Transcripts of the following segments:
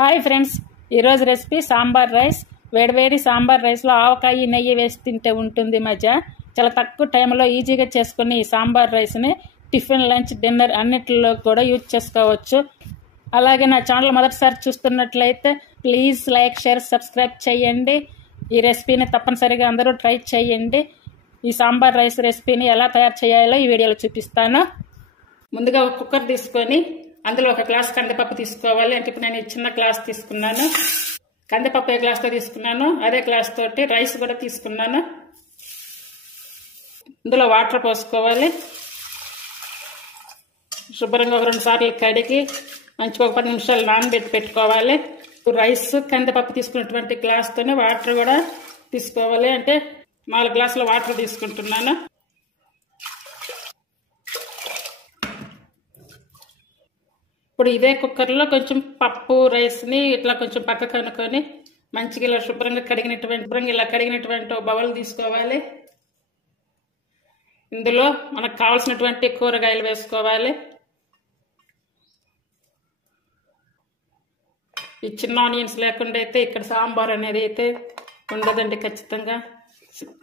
Hi friends, ఈరోజు recipe sambar rice. వేడివేడి సాంబార్ రైస్లో ఆవకాయ నెయ్యి వేసి తింటే ఉంటుంది మజా. చాలా తక్కువ టైంలో ఈజీగా చేసుకుని ఈ సాంబార్ రైస్ని టిఫిన్, లంచ్, డిన్నర్ అన్నిటిలో కూడా యూజ్ చేసుకోవచ్చు. అలాగే నా ఛానల్ మొదటిసారి చూస్తున్నట్లయితే ప్లీజ్ లైక్, షేర్, సబ్స్క్రైబ్ చేయండి. ఈ రెసిపీని తప్పనిసరిగా అందరూ ట్రై చేయండి. ఈ సాంబార్ రైస్ రెసిపీని ఎలా తయారు చేయాలో ఈ వీడియోలో చూపిస్తాను. ముందుగా ఒక కుక్కర్ తీసుకొని అందులో ఒక గ్లాస్ కందిపప్పు తీసుకోవాలి. అంటే ఇప్పుడు నేను చిన్న గ్లాస్ తీసుకున్నాను. కందిపప్పు ఏ గ్లాస్తో తీసుకున్నాను అదే గ్లాస్ తోటి రైస్ కూడా తీసుకున్నాను. ఇందులో వాటర్ పోసుకోవాలి. శుభ్రంగా ఒక 2 సార్లు కడిగి మంచిగా ఒక 10 నిమిషాలు నానబెట్టి పెట్టుకోవాలి. రైస్ కందిపప్పు తీసుకున్నటువంటి గ్లాస్తోనే వాటర్ కూడా తీసుకోవాలి. అంటే 4 గ్లాసుల వాటర్ తీసుకుంటున్నాను. ఇప్పుడు ఇదే కుక్కర్లో కొంచెం పప్పు రైస్ని ఇట్లా కొంచెం పక్కకు అనుకొని మంచిగా ఇలా శుభ్రంగా కడిగినటువంటి బౌల్ తీసుకోవాలి. ఇందులో మనకు కావాల్సినటువంటి కూరగాయలు వేసుకోవాలి. ఈ చిన్న ఆనియన్స్ లేకుండా అయితే ఇక్కడ సాంబార్ అనేది అయితే ఉండదండి. ఖచ్చితంగా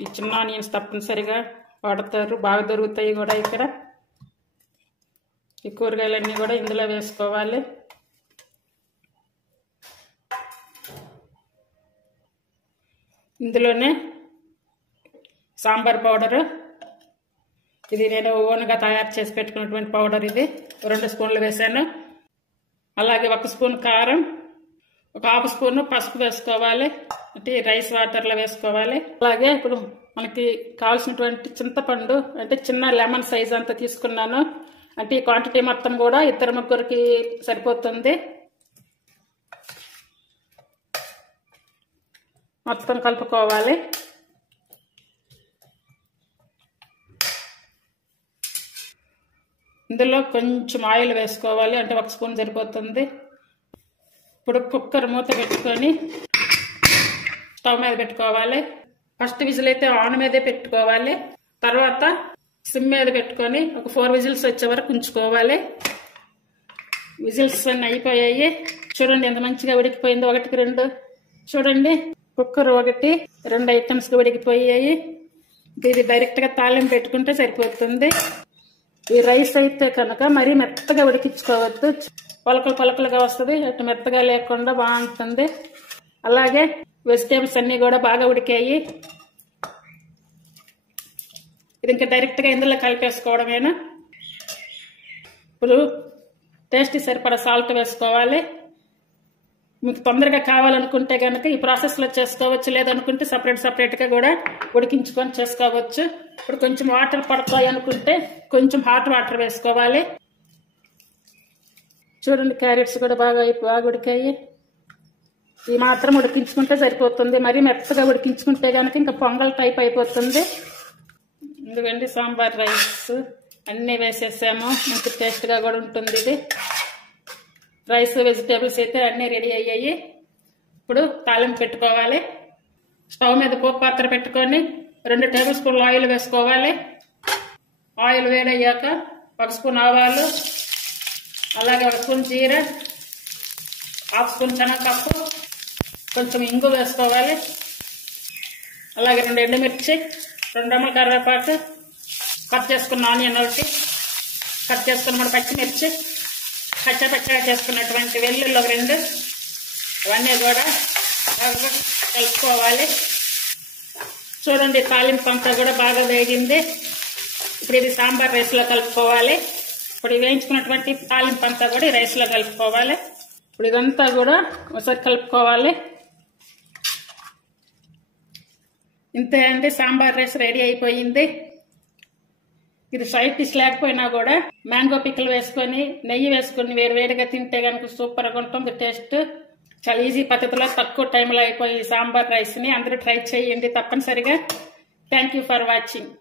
ఈ చిన్న ఆనియన్స్ తప్పనిసరిగా వాడతారు, బాగా దొరుకుతాయి కూడా ఇక్కడ. ఈ కూరగాయలన్నీ కూడా ఇందులో వేసుకోవాలి. ఇందులోనే సాంబార్ పౌడరు, ఇది నేను ఓన్గా తయారు చేసి పెట్టుకున్నటువంటి పౌడర్. ఇది 2 స్పూన్లు వేసాను. అలాగే 1 స్పూన్ కారం, ఒక 1/2 స్పూన్ పసుపు వేసుకోవాలి. అంటే రైస్ వాటర్లో వేసుకోవాలి. అలాగే ఇప్పుడు మనకి కావాల్సినటువంటి చింతపండు, అంటే చిన్న లెమన్ సైజ్ అంతా తీసుకున్నాను. అంటే ఈ క్వాంటిటీ మొత్తం కూడా 2-3కి సరిపోతుంది. మొత్తం కలుపుకోవాలి. ఇందులో కొంచెం ఆయిల్ వేసుకోవాలి. అంటే 1 స్పూన్ సరిపోతుంది. ఇప్పుడు కుక్కర్ మూత పెట్టుకొని స్టవ్ మీద పెట్టుకోవాలి. ఫస్ట్ విజిల్ అయితే ఆన్ మీదే పెట్టుకోవాలి. తర్వాత సిమ్ మీద పెట్టుకొని ఒక 4 విజిల్స్ వచ్చే వరకు ఉంచుకోవాలి. విజిల్స్ అన్నీ అయిపోయాయి. చూడండి ఎంత మంచిగా ఉడికిపోయిందో. 1కి 2 చూడండి. కుక్కర్ 1, 2 ఐటమ్స్గా ఉడికిపోయాయి. ఇది డైరెక్ట్గా తాలింపు పెట్టుకుంటే సరిపోతుంది. ఈ రైస్ అయితే కనుక మరీ మెత్తగా ఉడికించుకోవద్దు. పలుకలుగా వస్తుంది. అటు మెత్తగా లేకుండా బాగుంటుంది. అలాగే వెజిటేబుల్స్ అన్నీ కూడా బాగా ఉడికాయి. ఇది ఇంకా డైరెక్ట్గా ఇందులో కలిపేసుకోవడమేనా. ఇప్పుడు టేస్ట్కి సరిపడా సాల్ట్ వేసుకోవాలి. మీకు తొందరగా కావాలనుకుంటే కనుక ఈ ప్రాసెస్లో చేసుకోవచ్చు. లేదనుకుంటే సపరేట్గా కూడా ఉడికించుకొని చేసుకోవచ్చు. ఇప్పుడు కొంచెం వాటర్ పడతాయి అనుకుంటే కొంచెం హాట్ వాటర్ వేసుకోవాలి. చూడండి, క్యారెట్స్ కూడా బాగా ఉడికాయి. ఈ మాత్రం ఉడికించుకుంటే సరిపోతుంది. మరీ మెత్తగా ఉడికించుకుంటే కనుక ఇంకా పొంగల్ టైప్ అయిపోతుంది. ఎందుకంటే సాంబార్ రైస్ అన్నీ వేసేసాము. మంచి టేస్ట్గా కూడా ఉంటుంది. ఇది రైస్, వెజిటేబుల్స్ అయితే అన్నీ రెడీ అయ్యాయి. ఇప్పుడు తాలింపు పెట్టుకోవాలి. స్టవ్ మీద పోపు పాత్ర పెట్టుకొని 2 టేబుల్ స్పూన్లు ఆయిల్ వేసుకోవాలి. ఆయిల్ వేడయ్యాక 1 స్పూన్ ఆవాలు, అలాగే 1 స్పూన్ జీర, 1/2 స్పూన్ శనగపప్పు, కొంచెం ఇంగు వేసుకోవాలి. అలాగే 2 ఎండుమిర్చి, 2 రెమ్మల కరివేపాకు, కట్ చేసుకున్న ఆనియన్ ఒకటి, కట్ చేసుకున్న మన పచ్చిమిర్చి, పచ్చగా చేసుకున్నటువంటి వెల్లుల్లి 2, అవన్నీ కూడా బాగా కలుపుకోవాలి. చూడండి, తాలింపు అంతా కూడా బాగా వేగింది. ఇప్పుడు ఇది సాంబార్ రైస్లో కలుపుకోవాలి. ఇప్పుడు వేయించుకున్నటువంటి తాలింపు అంతా కూడా ఈ రైస్లో కలుపుకోవాలి. ఇప్పుడు ఇదంతా కూడా ఒకసారి కలుపుకోవాలి. ఇంతే అండి, సాంబార్ రైస్ రెడీ అయిపోయింది. ఇది సైడ్ డిష్ లేకపోయినా కూడా మ్యాంగో పిక్కలు వేసుకొని నెయ్యి వేసుకొని వేడిగా తింటే కనుక సూపర్గా ఉంటుంది టేస్ట్. చాలా ఈజీ పద్ధతిలో తక్కువ టైంలో అయిపోయి సాంబార్ రైస్ని అందరూ ట్రై చేయండి తప్పనిసరిగా. Thank you for watching.